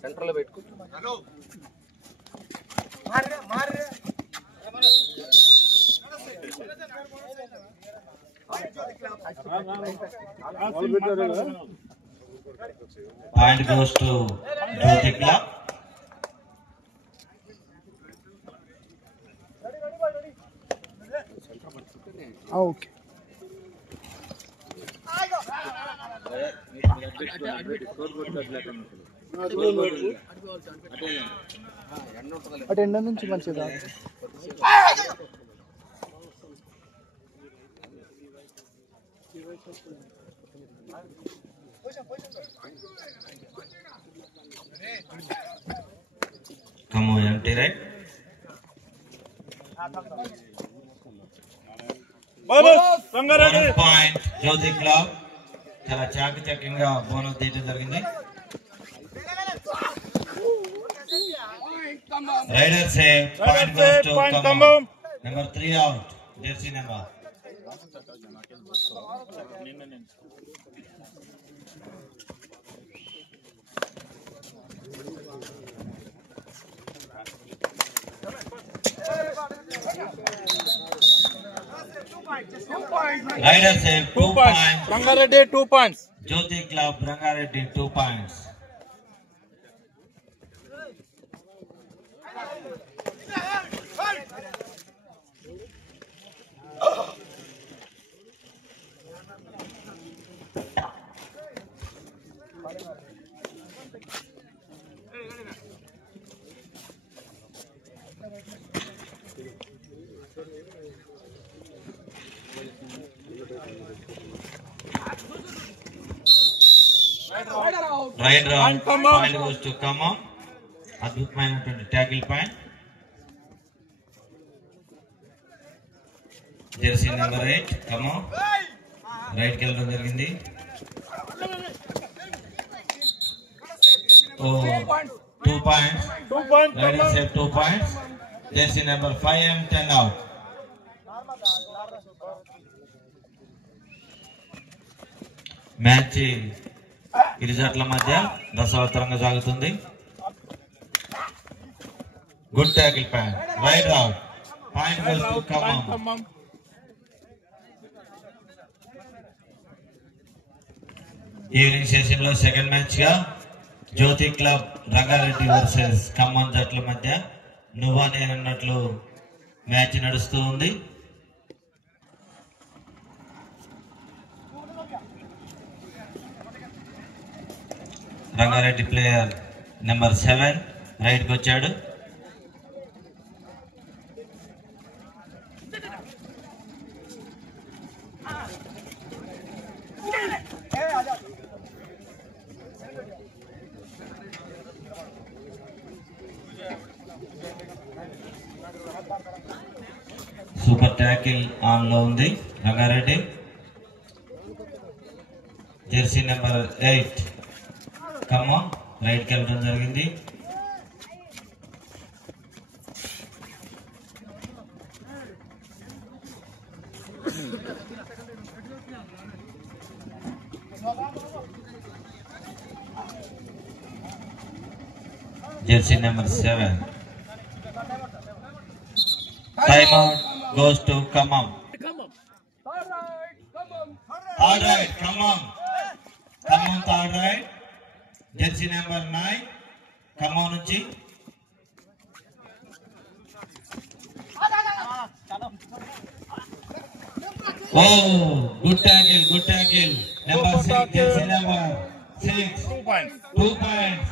Centre లో పెట్టుకో. Point goes to Jyoti Club. Okay. అటు ఎండ నుంచి మంచిగా Come on, empty right. Bonus point Jyoti Club. చాలా చాకచక్యంగా బోనస్ తీయడం జరిగింది. Riders say point goes to Kamam. Number 3 out. Jersey number. Riders say 2 points. Rangareddy 2 points. Jyoti Club Rangareddy 2 points. Right round, point goes to Kamam. అద్భుతమైనటువంటి tackle point. Jersey number 8 Kamam right కి వెళ్ళడం జరిగింది. ఓ 2 points. Riders have 2 points. Jersey number 5 and 10 out. Match ఇరు జట్ల మధ్య రసవత్తరంగా సాగుతుంది. Good tackle point. Right out. Point goes to Kamam. Evening session లో సెకండ్ మ్యాచ్ గా జ్యోతి క్లబ్ రంగారెడ్డి వర్సెస్ ఖమ్మం జట్ల మధ్య నువ్వా నేనన్నట్లు మ్యాచ్ నడుస్తూ ఉంది. రంగారెడ్డి ప్లేయర్ నెంబర్ 7 రైట్ కి వచ్చాడు. సూపర్ ట్యాకిల్ ఆన్ లో ఉంది Rangareddy. Jersey number 8 Kamam right కి వెళ్ళడం జరిగింది. Jersey number 7 time out goes to Kamam. All right, Kamam third right. Jersey number 9 Kamam నుంచి ఓ good tackle number 6 jersey number 6 2 points.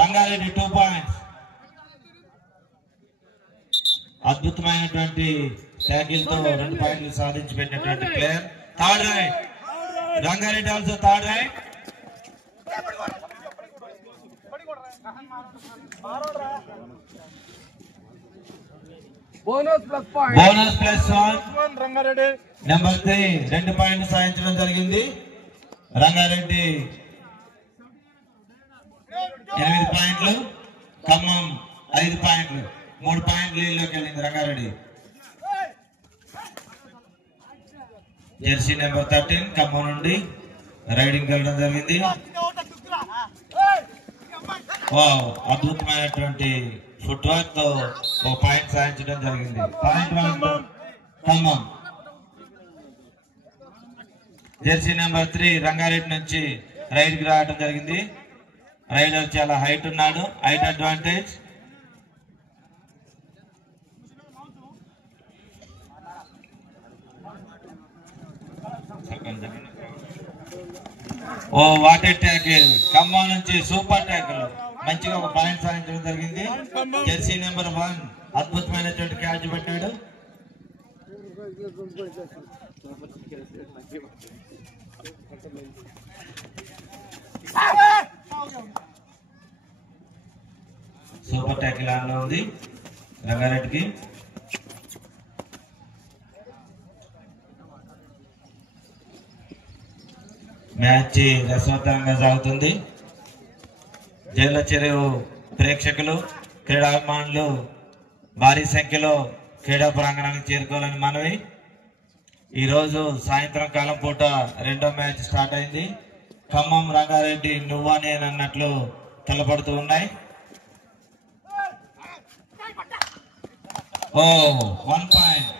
Rangareddy 2 points. అద్భుతమైనటువంటి ట్యాకిల్ తో 2 పాయింట్లు సాధించి పెట్టినటువంటి player. Third right Rangareddy also third right. Bonus plus point. Bonus plus 1 Rangareddy. Number 3 2 పాయింట్లు సాధించడం జరిగింది. రంగారెడ్డి 8 పాయింట్లు, ఖమ్మం 5 పాయింట్లు, 3 పాయింట్లు లీడ్లోకి వెళ్ళింది రంగారెడ్డి. జెర్సీ నెంబర్ 13 ఖమ్మం నుండి రైడింగ్ వెళ్ళడం జరిగింది. అద్భుతమైనటువంటి ఫుట్ వర్క్ తో ఒక పాయింట్ సాధించడం జరిగింది. Point 1 Khammam. Jersey number 3 Rangareddy నుంచి రైడ్ కి రావడం జరిగింది. రైడర్ చాలా హైట్ ఉన్నాడు, height advantage. Water tackle Khammam నుంచి సూపర్ ట్యాకిల్ మంచిగా ఒక పాయింట్ సాధించడం జరిగింది. జెర్సీ నెంబర్ 1 అద్భుతమైనటువంటి క్యాచ్ పెట్టాడు. సూపర్ ట్యాకిల్ ఆన్ లో ఉంది రంగారెడ్డికి. మ్యాచ్ రసవత్తరంగా సాగుతుంది. జైల చెరువు ప్రేక్షకులు క్రీడాభిమానులు భారీ సంఖ్యలో క్రీడా ప్రాంగణానికి చేరుకోవాలని మనవి. ఈరోజు సాయంత్రం కాలం పూట రెండో మ్యాచ్ స్టార్ట్ అయింది. ఖమ్మం రంగారెడ్డి నువ్వా నేనన్నట్లు తలపడుతూ ఉన్నాయి. 1 పాయింట్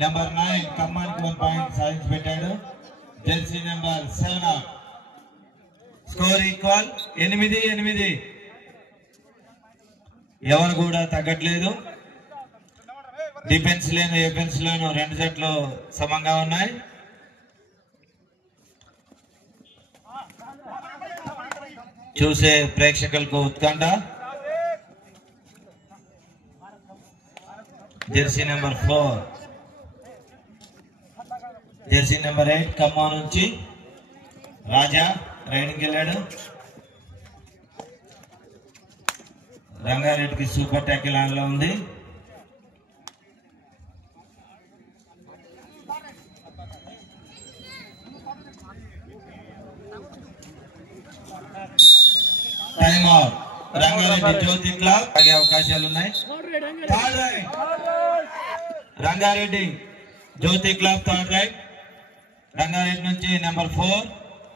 నెంబర్ 9 ఖమ్మానికి 1 పాయింట్ సాధించి పెట్టాడు. Jersey number 7 score equal 8-8. ఎవరు కూడా తగ్గట్లేదు. డిఫెన్స్ లేను ఎఫెన్స్ లోను రెండు జట్లు సమంగా ఉన్నాయి. చూసే ప్రేక్షకులకు ఉత్కంఠ. Jersey number 4 Jersey number 8 Khammam నుంచి రాజా రైడింగ్ వెళ్ళాడు. రంగారెడ్డికి సూపర్ ట్యాకిల్ ఆన్ లో ఉంది. Time out. రంగారెడ్డి జ్యోతి క్లబ్ ఆగే అవకాశాలు ఉన్నాయి. రంగారెడ్డి జ్యోతి క్లబ్ థర్డ్ రైట్. రంగారెడ్డి నుంచి నెంబర్ 4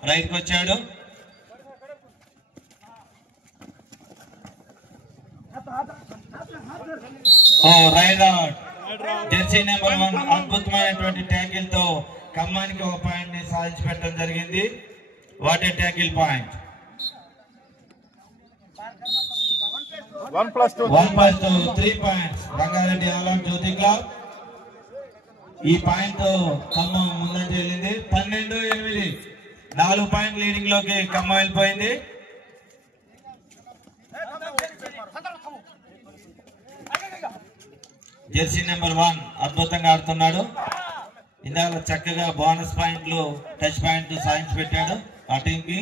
రైట్ కి వచ్చాడు. Right out. జెర్సీ నెంబర్ 1 అద్భుతమైనటువంటి ట్యాకిల్ తో ఖమ్మానికి ఒక పాయింట్ ని సాధించి పెట్టడం జరిగింది. What a tackle point. 1+2 3 points Rangareddy Alam Jyothi club. ఈ పాయింట్ తో ఖమ్మం ముందంజ వెళ్ళింది. 12-8 4 పాయింట్ లీడింగ్ లోకి ఖమ్మం వెళ్ళిపోయింది. జెర్సీ నెంబర్ 1 అద్భుతంగా ఆడుతున్నాడు. ఇందాక చక్కగా బోనస్ పాయింట్లు టచ్ పాయింట్ సాధించి పెట్టాడు ఆ టీం కి.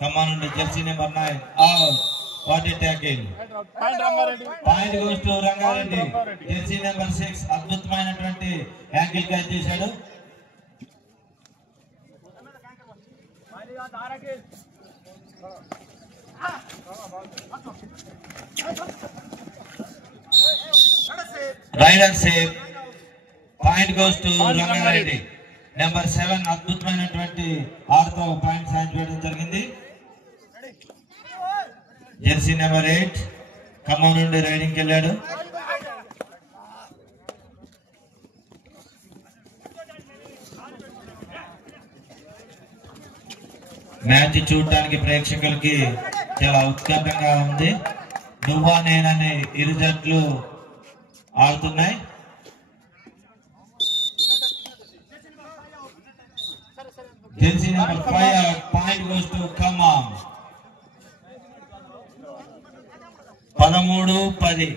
ఖమ్మం నుండి jersey number 9 out. What a tackle. Point goes to Rangareddy. Jersey number 6 అద్భుతమైనటువంటి యాంకిల్ క్యాచ్ చేశాడు. Raider save. Point goes to Rangareddy. Number 7 అద్భుతమైనటువంటి ఆరుతో పాయింట్ సాధించడం జరిగింది. జెర్సీ నెంబర్ 8 ఖమ్మం నుండి రైడింగ్ వెళ్ళాడు. మ్యాచ్ చూడటానికి ప్రేక్షకులకి చాలా ఉత్కంఠంగా ఉంది. నువ్వా నేననే ఇరు జట్లు ఆడుతున్నాయి. Jersey number 5 point goes to Khammam. 13-10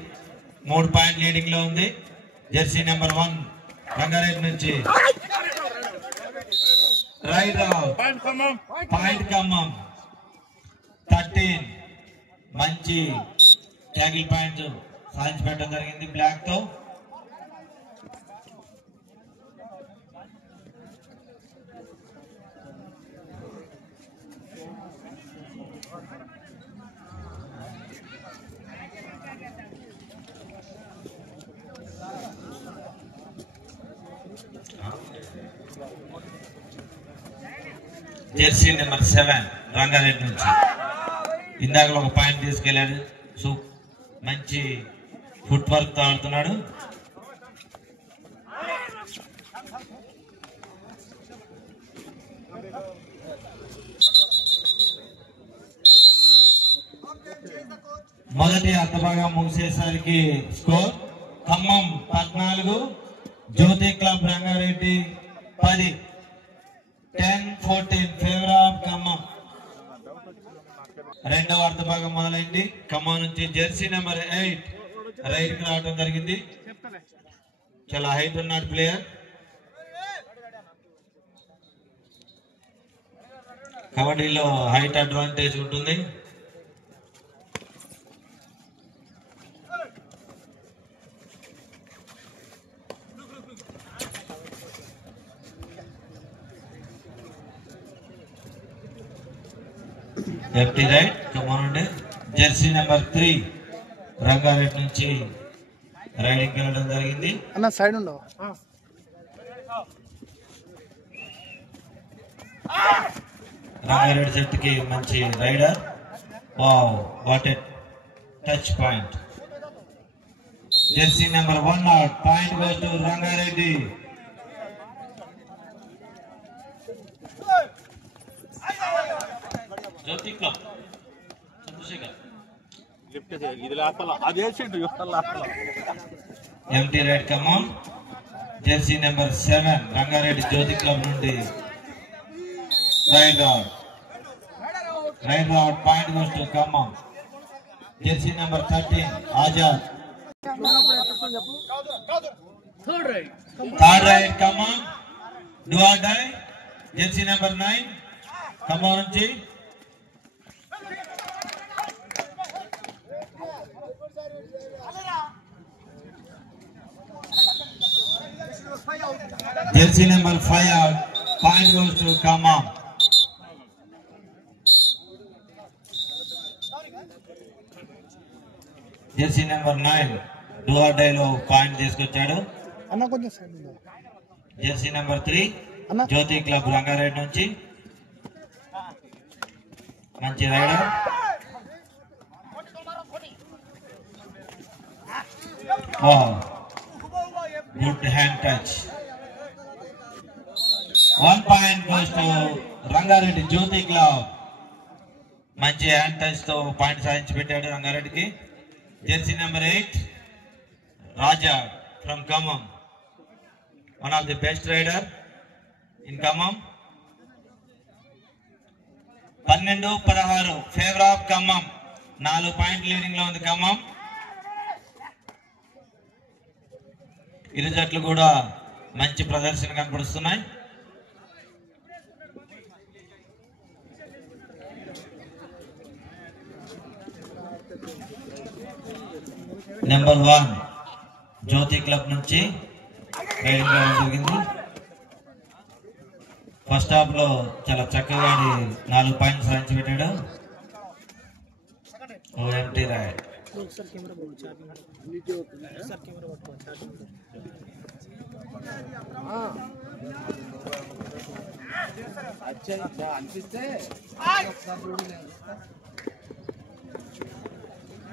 3 point leading లో ఉంది. జెర్సీ నెంబర్ 1 రంగారెడ్డి నుంచి రైట్ అవుట్. పాయింట్ ఖమ్మం 13. మంచి ట్యాకిల్ పాయింట్ సాధించి పెట్టడం జరిగింది బ్లాక్ తో. జెర్సీ నెంబర్ 7 రంగారెడ్డి నుంచి. ఇందాక ఒక పాయింట్ తీసుకెళ్లాడు. మంచి ఫుట్ వర్క్ తో ఆడుతున్నాడు. మొదటి అర్ధభాగం ముగిసేసరికి score Khammam 14, Jyothi club Rangareddy 10. 10-14 favour of Khammam. రెండవ అర్ధభాగం మొదలైంది. ఖమ్మం నుంచి జెర్సీ నెంబర్ 8 రైట్ కి రావడం జరిగింది. చాలా హైట్ ఉన్నాడు ప్లేయర్. కబడ్డీలో హైట్ అడ్వాంటేజ్ ఉంటుంది. Left right command. Jersey number 3 Rangareddy నుంచి రైడింగ్ వెళ్ళడం జరిగింది. అన్న సైడ్ ఉండవు. రంగారెడ్డి జట్టు కి మంచి raider. Wow, what a touch point. Jersey number 1 point goes to Rangareddy. Jyothi club Chandrashekar empty raid Khammam. Jersey number 7 Rangareddy Jyothi club నుండి raid out. Point goes to Khammam. Jersey number 13 Azad. Third raid Khammam. Do or die. Jersey number 9 Khammam నుంచి. Jersey number 5 out. Point goes to Khmmam. Jersey number 9 do or die lo point తీసుకొచ్చాడు. అన్న కొంచెం side ఉండవు. Jersey number 3 Jyoti club Rangareddy నుంచి మంచి raider. Wow. Good hand touch. 1 point goes to Rangareddy Jyothi club. మంచి hand touch తో point సాధించి పెట్టాడు రంగారెడ్డికి. Jersey number 8 Raja from Khammam. One of the best raider in Khammam. 12-16 favour of Khammam. 4 point leading లో ఉంది ఖమ్మం. ఇరు జట్లు కూడా మంచి ప్రదర్శన కనపడుతున్నాయి. నెంబర్ 1 జ్యోతి క్లబ్ నుంచి రైడింగ్ జరిగింది. ఫస్ట్ హాఫ్ లో చాలా చక్కగా 4 పాయింట్స్ సాధించి పెట్టాడు. Empty raid.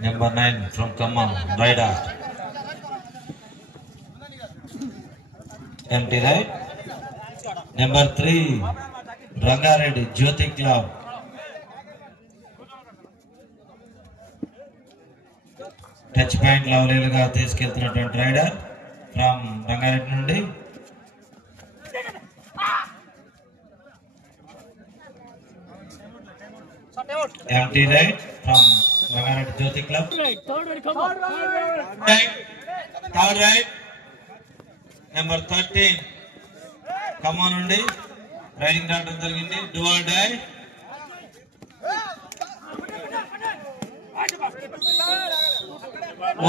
Number 9 from Khmmam, rider. Empty right. Number 3 Rangareddy Jyoti Club. Touch point లవలీలుగా తీసుకెళ్తున్నటువంటి రైడర్ ఫ్రమ్ రంగారెడ్డి నుండి. Empty right from Rangareddy Jyoti Club. Third right. Number 13 Khmmam నుండి రైడింగ్ రావడం జరిగింది. Do or die.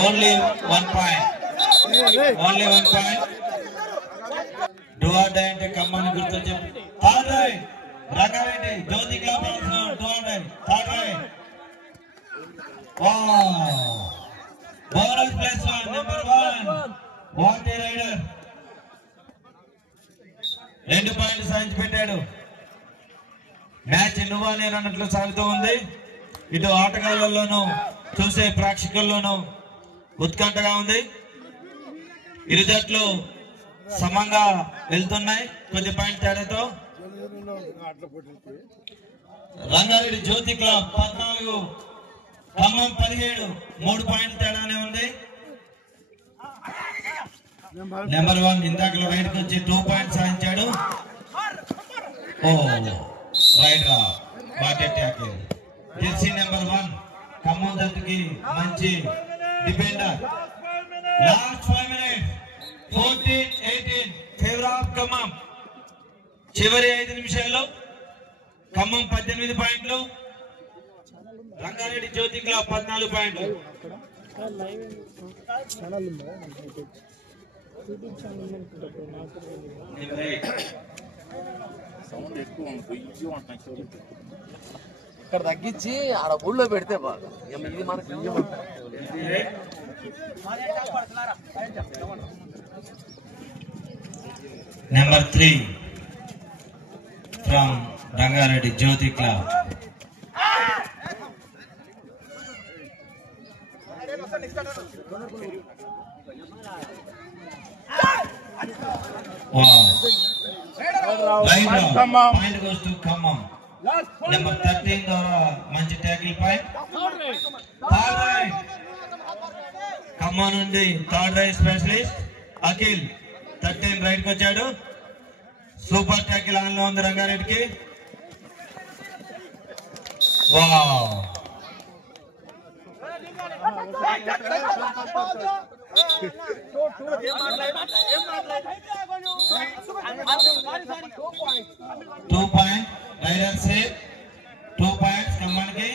Only 1 point. Only 1 point. Do or die అంటే ఖమ్మం గుర్తొచ్చి. Third right. Rangareddy Jyoti Club also do or die. Third right. Wow. Bonus plus 1. Number 1. What a rider. 2 పాయింట్లు సాధించి పెట్టాడు. Match నువ్వా నేను అన్నట్లు సాగుతూ ఉంది. ఇటు ఆటగాళ్లలోనూ చూసే ప్రేక్షకుల్లోనూ ఉత్కంఠగా ఉంది. ఇరు జట్లు సమంగా వెళ్తున్నాయి కొద్ది పాయింట్ తేడాతో. రంగారెడ్డి జ్యోతి క్లబ్ 14, ఖమ్మం 17, 3 పాయింట్ తేడానే ఉంది. నెంబర్ 1 ఇందాకలో రైట్కి వచ్చి 2 పాయింట్స్ సాధించాడు. ఓ రైట్ రా ట్యాకిల్. జెర్సీ నెంబర్ 1 ఖమ్మం జట్టుకి మంచి defender. Last 5 minutes 14-18 favour of Khammam. చివరి 5 నిమిషాల్లో ఖమ్మం 18 పాయింట్లు, రంగారెడ్డి జ్యోతి క్లబ్ 14 పాయింట్లు. ఇక్కడ తగ్గించి ఆడ ఊళ్ళో పెడితే బాగా ఇది మనకి number 3 from Rangareddy Jyothi club. Point goes to Khammam. Number 13 ద్వారా మంచి ట్యాకిల్ పాయింట్. ఖమ్మం నుండి third raid specialist Akhil 13 raid కి వచ్చాడు. సూపర్ ట్యాకిల్ ఆన్ లో ఉంది రంగారెడ్డికి. Wow 2 point raider save. 2 points ఖమ్మానికి.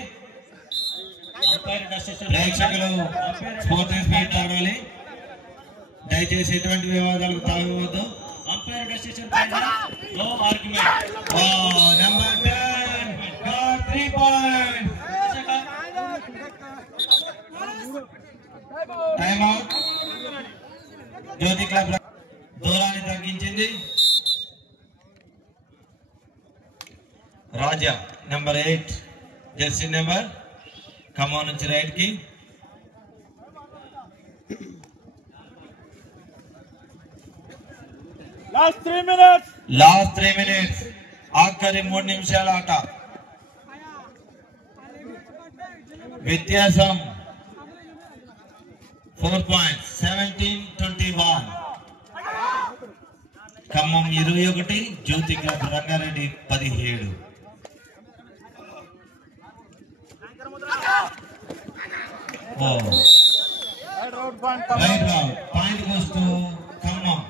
ప్రేక్షకులు స్పోర్ట్స్ స్పీడ్ ఆడాలి. దయచేసి ఎటువంటి వివాదాలకు తాగవద్దు. Number 10 3 points. Time out. Jyoti club దూరాన్ని తగ్గించింది. Raja number 8 jersey number Khammam నుంచి రైట్ కి. Last 3 minutes. ఆఖరి 3 నిమిషాల ఆట. వ్యత్యాసం 4 points 17-21. Khammam 21, Jyoti club Rangareddy 17. Raid round point goes to Khammam.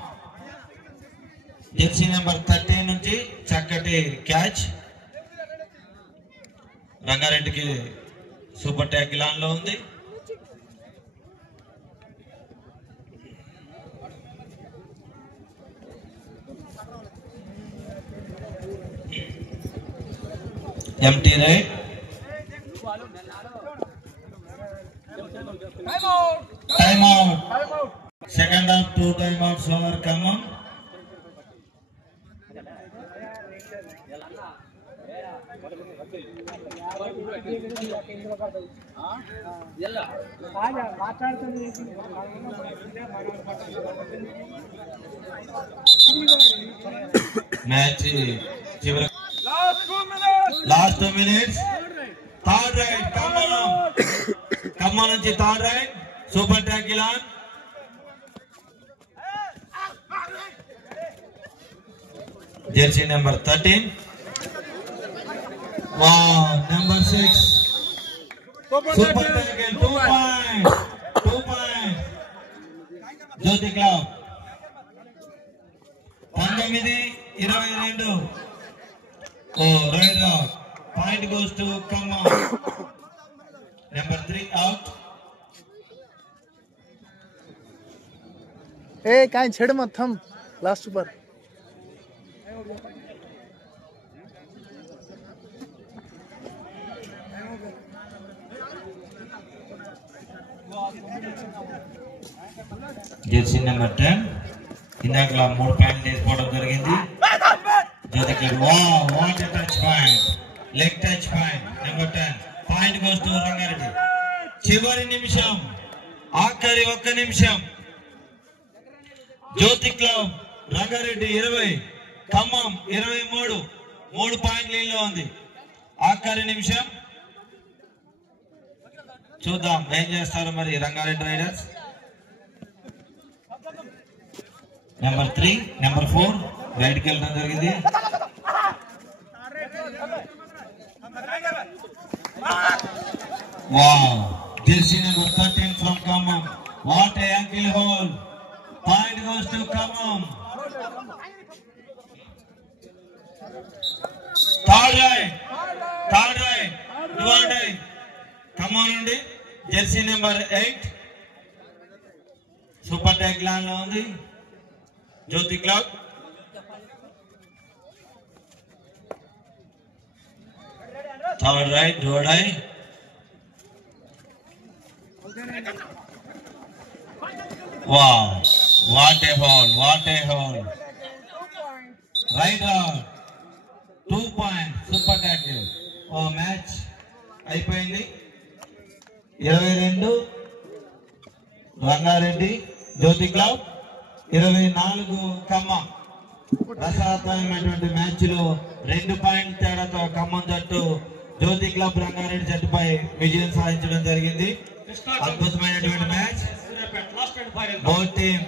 Jersey number 13 నుంచి చక్కటి క్యాచ్. రంగారెడ్డికి సూపర్ ట్యాకిల్ ఆన్ లో ఉంది. Empty raid. Time out. Second half 2 time outs over Khammam. Match చివరి last 2 minutes. Third raid Khammam నుంచి third raid super tackle on. Jersey number 13. Number 6 super tackle. 2 points. Jyoti club 19-22. Raid out. Point goes to Khammam. Number 3 out. काय छेड़ मत थम last पर. Jersey number 10 ఇందాక 3 పాయింట్లు తీసుకోవడం జరిగింది. జ్యోతి attempted. Wow, what a touch point. Leg touch point. Number 10. Point goes to Rangareddy. చివరి నిమిషం, ఆఖరి ఒక్క నిమిషం. Jyoti club Rangareddy 20, Khammam 23. 3 point lead లో ఉంది. ఆఖరి నిమిషం. చూద్దాం ఏం చేస్తారు మరి రంగారెడ్డి రైడర్స్. నెంబర్ 3, నెంబర్ 4 బయటికి వెళ్ళడం జరిగింది. Wow, jersey number 13 from Khammam. What a ankle hole. Point goes to Khammam. Third right, dual die. Khammam nundi jersey number 8 super tag lan lo undi Jyoti Club. Third right, dual die. Wow, what a hole, what a hole. Right out, 2 points, super tackle. Oh, match అయిపోయింది. 22 రంగారెడ్డి జ్యోతి club, 24 Khammam. రసవత్తరమైనటువంటి match లో 2 పాయింట్ల తేడాతో ఖమ్మం జట్టు జ్యోతి club Rangareddy జట్టుపై విజయం సాధించడం జరిగింది. అద్భుతమైనటువంటి match. Both team